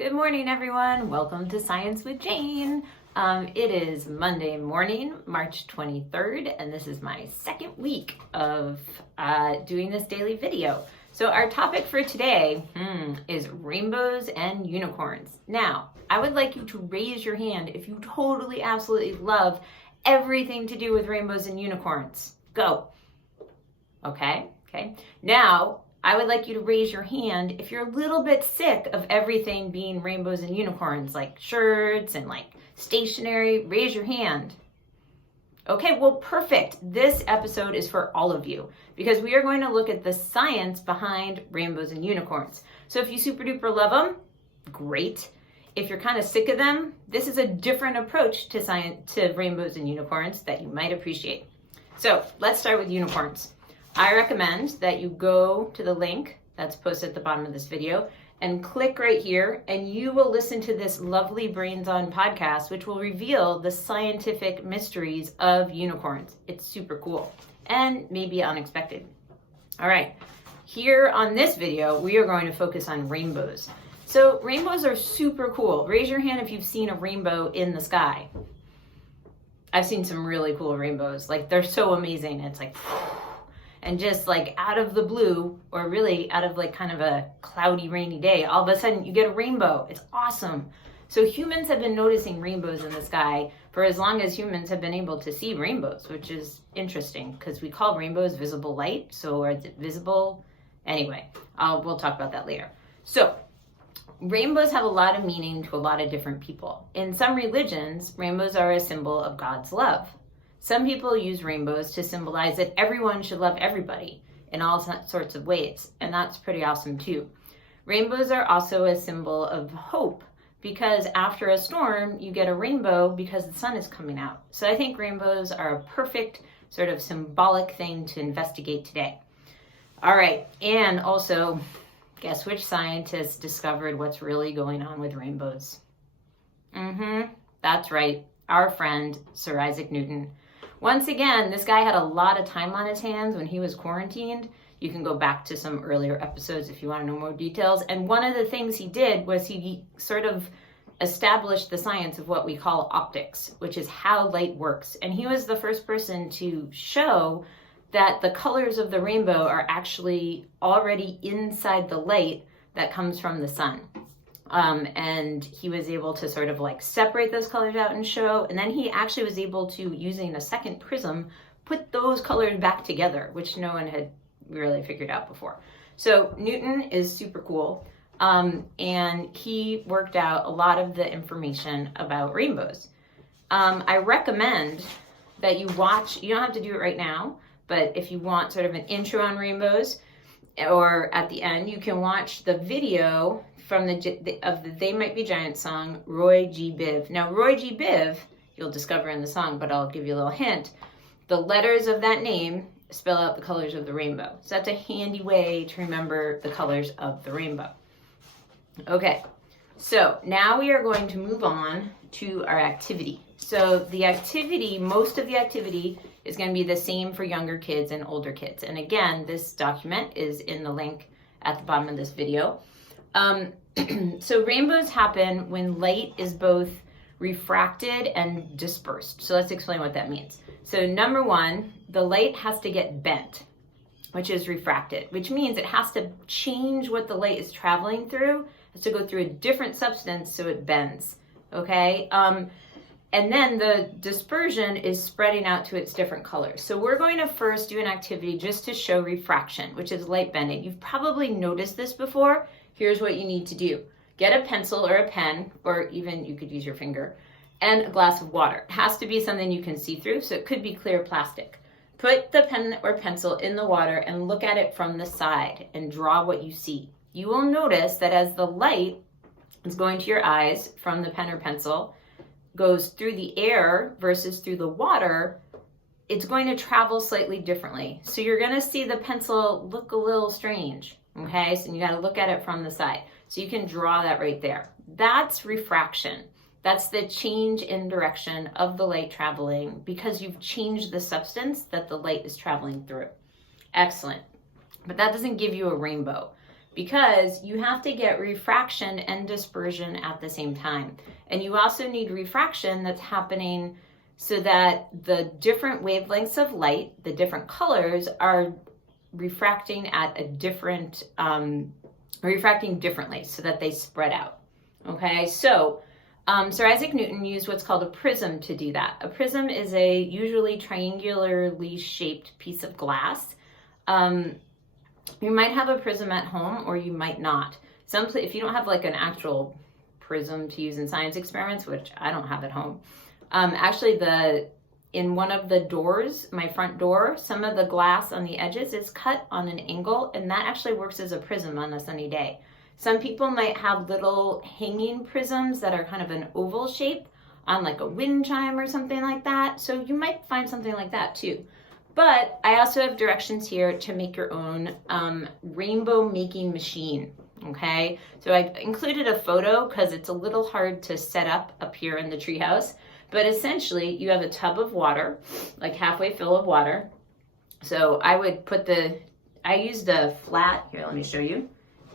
Good morning, everyone. Welcome to Science with Jane. It is Monday morning, March 23rd, and this is my second week of doing this daily video. So our topic for today is rainbows and unicorns. Now, I would like you to raise your hand if you totally, absolutely love everything to do with rainbows and unicorns. Go. Okay. Now, I would like you to raise your hand if you're a little bit sick of everything being rainbows and unicorns, like shirts and like stationery. Raise your hand. Okay, well, perfect. This episode is for all of you because we are going to look at the science behind rainbows and unicorns. So if you super duper love them, great. If you're kind of sick of them, this is a different approach to science, to rainbows and unicorns that you might appreciate. So let's start with unicorns. I recommend that you go to the link that's posted at the bottom of this video and click right here, and you will listen to this lovely Brains On podcast, which will reveal the scientific mysteries of unicorns. It's super cool and maybe unexpected. All right, here on this video, we are going to focus on rainbows. So rainbows are super cool. Raise your hand if you've seen a rainbow in the sky. I've seen some really cool rainbows. Like, they're so amazing. It's like, and just like out of the blue, or really out of like kind of a cloudy, rainy day, all of a sudden you get a rainbow. It's awesome. So humans have been noticing rainbows in the sky for as long as humans have been able to see rainbows, which is interesting because we call rainbows visible light. So is it visible? Anyway, we'll talk about that later. So rainbows have a lot of meaning to a lot of different people. In some religions, rainbows are a symbol of God's love. Some people use rainbows to symbolize that everyone should love everybody in all sorts of ways, and that's pretty awesome too. Rainbows are also a symbol of hope because after a storm, you get a rainbow because the sun is coming out. So I think rainbows are a perfect sort of symbolic thing to investigate today. All right, and also, guess which scientist discovered what's really going on with rainbows? That's right, our friend, Sir Isaac Newton. Once again, this guy had a lot of time on his hands when he was quarantined. You can go back to some earlier episodes if you want to know more details. And one of the things he did was he sort of established the science of what we call optics, which is how light works. And he was the first person to show that the colors of the rainbow are actually already inside the light that comes from the sun. And he was able to sort of like separate those colors out and show, and then he actually was able to, using a second prism, put those colors back together, which no one had really figured out before. So Newton is super cool, and he worked out a lot of the information about rainbows. I recommend that you watch, you don't have to do it right now, but if you want sort of an intro on rainbows, or at the end, you can watch the video from the They Might Be Giants song, Roy G. Biv. Now, Roy G. Biv, you'll discover in the song, but I'll give you a little hint. The letters of that name spell out the colors of the rainbow. So that's a handy way to remember the colors of the rainbow. Okay, so now we are going to move on to our activity. So the activity, most of the activity is going to be the same for younger kids and older kids. And again, this document is in the link at the bottom of this video. So rainbows happen when light is both refracted and dispersed. So let's explain what that means. So number one, the light has to get bent, which is refracted, which means it has to change what the light is traveling through. It has to go through a different substance so it bends, okay? And then the dispersion is spreading out to its different colors. So we're going to first do an activity just to show refraction, which is light bending. You've probably noticed this before. Here's what you need to do. Get a pencil or a pen, or even you could use your finger, and a glass of water. It has to be something you can see through, so it could be clear plastic. Put the pen or pencil in the water and look at it from the side and draw what you see. You will notice that as the light is going to your eyes from the pen or pencil, goes through the air versus through the water, it's going to travel slightly differently. So you're going to see the pencil look a little strange, okay? So you got to look at it from the side. So you can draw that right there. That's refraction. That's the change in direction of the light traveling because you've changed the substance that the light is traveling through. Excellent. But that doesn't give you a rainbow because you have to get refraction and dispersion at the same time. And you also need refraction that's happening so that the different wavelengths of light, the different colors, are refracting at a different, refracting differently so that they spread out. Okay, so Sir Isaac Newton used what's called a prism to do that. A prism is a usually triangularly shaped piece of glass. You might have a prism at home or you might not. If you don't have like an actual prism to use in science experiments, which I don't have at home, actually in one of the doors, my front door, some of the glass on the edges is cut on an angle, and that actually works as a prism on a sunny day. Some people might have little hanging prisms that are kind of an oval shape on like a wind chime or something like that. So you might find something like that too. But I also have directions here to make your own rainbow making machine. Okay, so I included a photo because it's a little hard to set up here in the treehouse. But essentially, you have a tub of water, like halfway full of water. So I would I used a flat, here, let me show you,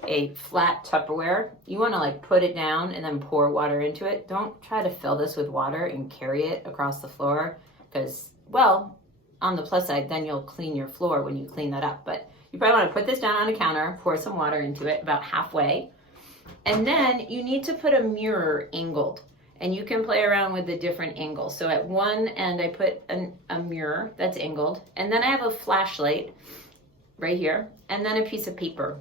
a flat Tupperware. You want to like put it down and then pour water into it. Don't try to fill this with water and carry it across the floor because, well, on the plus side, then you'll clean your floor when you clean that up. But you probably want to put this down on a counter, pour some water into it about halfway. And then you need to put a mirror angled. And you can play around with the different angles. So at one end, I put a mirror that's angled. And then I have a flashlight right here. And then a piece of paper.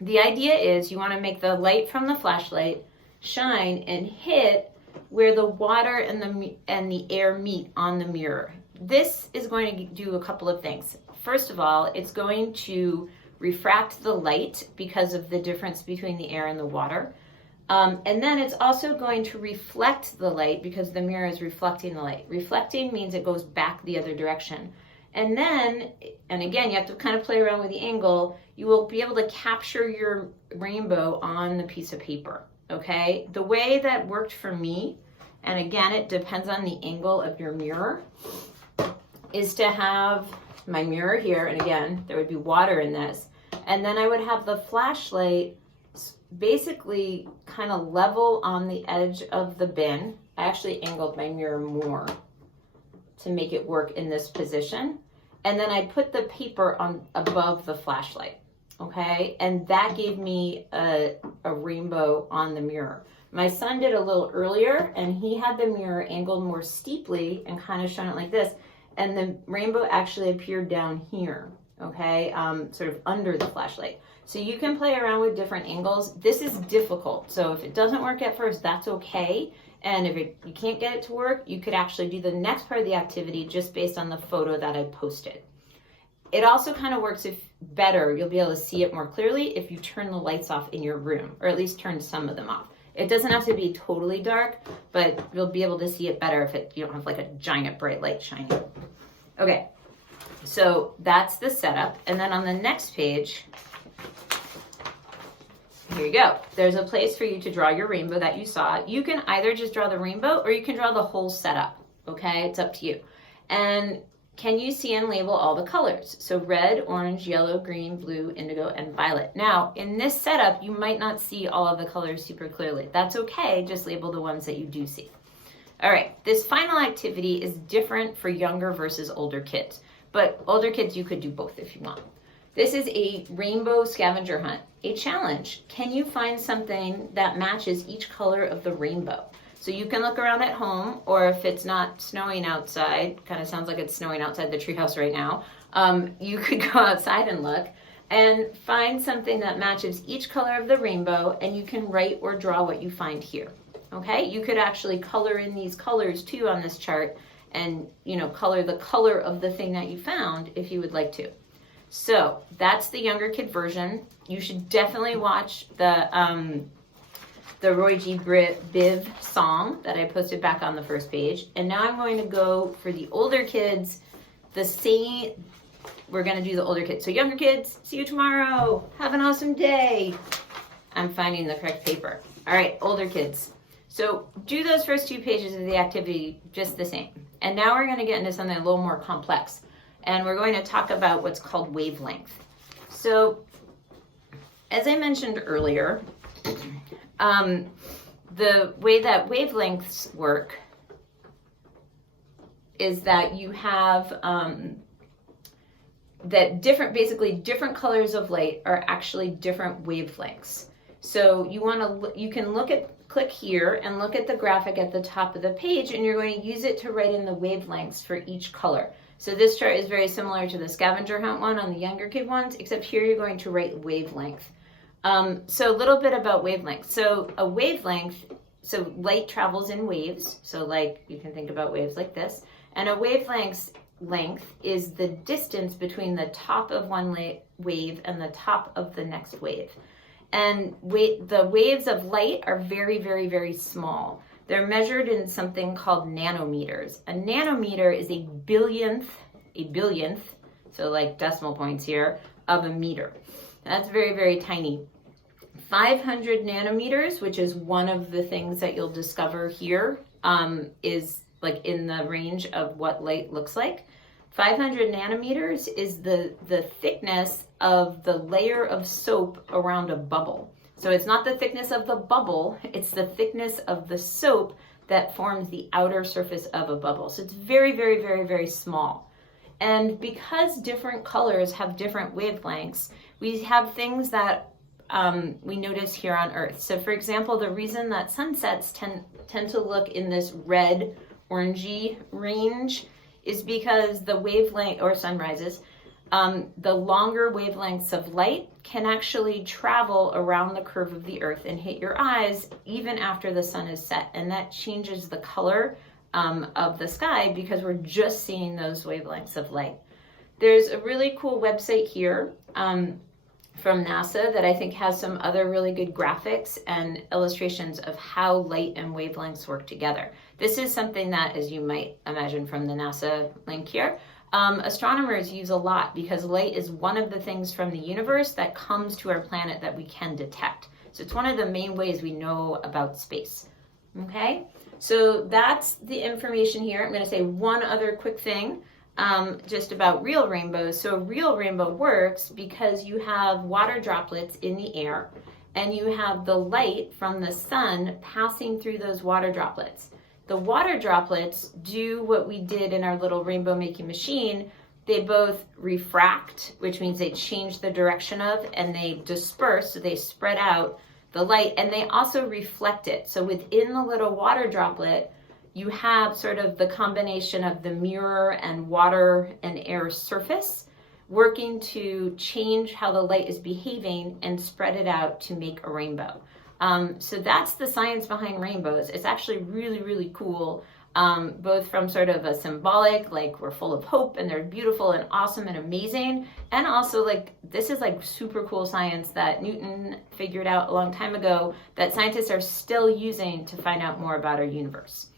The idea is you want to make the light from the flashlight shine and hit where the water and the air meet on the mirror. This is going to do a couple of things. First of all, it's going to refract the light because of the difference between the air and the water. And then it's also going to reflect the light because the mirror is reflecting the light. Reflecting means it goes back the other direction. And then, and again, you have to kind of play around with the angle, you will be able to capture your rainbow on the piece of paper, okay? The way that worked for me, and again, it depends on the angle of your mirror, is to have my mirror here, and again, there would be water in this, and then I would have the flashlight basically kind of level on the edge of the bin. I actually angled my mirror more to make it work in this position. And then I put the paper on above the flashlight, okay? And that gave me a rainbow on the mirror. My son did a little earlier and he had the mirror angled more steeply and kind of shone it like this. And the rainbow actually appeared down here, okay? Sort of under the flashlight. So you can play around with different angles. This is difficult. So if it doesn't work at first, that's okay. And if you can't get it to work, you could actually do the next part of the activity just based on the photo that I posted. It also kind of works better, you'll be able to see it more clearly if you turn the lights off in your room, or at least turn some of them off. It doesn't have to be totally dark, but you'll be able to see it better if you don't have like a giant bright light shining. Okay, so that's the setup. And then on the next page, here you go. There's a place for you to draw your rainbow that you saw. You can either just draw the rainbow or you can draw the whole setup, okay? It's up to you. And can you see and label all the colors? So red, orange, yellow, green, blue, indigo, and violet. Now, in this setup, you might not see all of the colors super clearly. That's okay, just label the ones that you do see. All right, this final activity is different for younger versus older kids. But older kids, you could do both if you want. This is a rainbow scavenger hunt, a challenge. Can you find something that matches each color of the rainbow? So you can look around at home, or if it's not snowing outside, kind of sounds like it's snowing outside the treehouse right now, you could go outside and look and find something that matches each color of the rainbow, and you can write or draw what you find here, okay? You could actually color in these colors too on this chart and, you know, color the color of the thing that you found if you would like to. So that's the younger kid version. You should definitely watch the Roy G. Biv song that I posted back on the first page. And now I'm going to go for the older kids, we're going to do the older kids. So younger kids, see you tomorrow. Have an awesome day. I'm finding the correct paper. All right, older kids. So do those first 2 pages of the activity just the same. And now we're going to get into something a little more complex. And we're going to talk about what's called wavelength. So as I mentioned earlier, the way that wavelengths work is that you have that basically different colors of light are actually different wavelengths. So you can click here and look at the graphic at the top of the page, and you're going to use it to write in the wavelengths for each color. So this chart is very similar to the scavenger hunt one on the younger kid ones, except here you're going to write wavelength. So a little bit about wavelength. So a wavelength, so light travels in waves. So like you can think about waves like this. And a wavelength length is the distance between the top of one wave and the top of the next wave. And the waves of light are very, very, very small. They're measured in something called nanometers. A nanometer is a billionth, so like decimal points here, of a meter. That's very, very tiny. 500 nanometers, which is one of the things that you'll discover here, is like in the range of what light looks like. 500 nanometers is the thickness of the layer of soap around a bubble. So it's not the thickness of the bubble, it's the thickness of the soap that forms the outer surface of a bubble. So it's very, very, very, very small. And because different colors have different wavelengths, we have things that we notice here on Earth. So for example, the reason that sunsets tend to look in this red, orangey range is because the wavelength, or sunrises, the longer wavelengths of light can actually travel around the curve of the Earth and hit your eyes even after the sun is set. And that changes the color of the sky because we're just seeing those wavelengths of light. There's a really cool website here from NASA that I think has some other really good graphics and illustrations of how light and wavelengths work together. This is something that, as you might imagine from the NASA link here, astronomers use a lot because light is one of the things from the universe that comes to our planet that we can detect. So it's one of the main ways we know about space. Okay, so that's the information here. I'm going to say one other quick thing just about real rainbows. So a real rainbow works because you have water droplets in the air and you have the light from the sun passing through those water droplets. The water droplets do what we did in our little rainbow making machine. They both refract, which means they change the direction of, and they disperse, so they spread out the light, and they also reflect it. So within the little water droplet, you have sort of the combination of the mirror and water and air surface working to change how the light is behaving and spread it out to make a rainbow. So that's the science behind rainbows. It's actually really, really cool, both from sort of a symbolic, like we're full of hope and they're beautiful and awesome and amazing, and also like this is like super cool science that Newton figured out a long time ago that scientists are still using to find out more about our universe.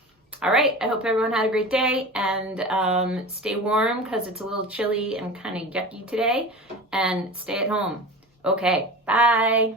All right, I hope everyone had a great day, and stay warm because it's a little chilly and kind of yucky today, and stay at home. Okay, bye.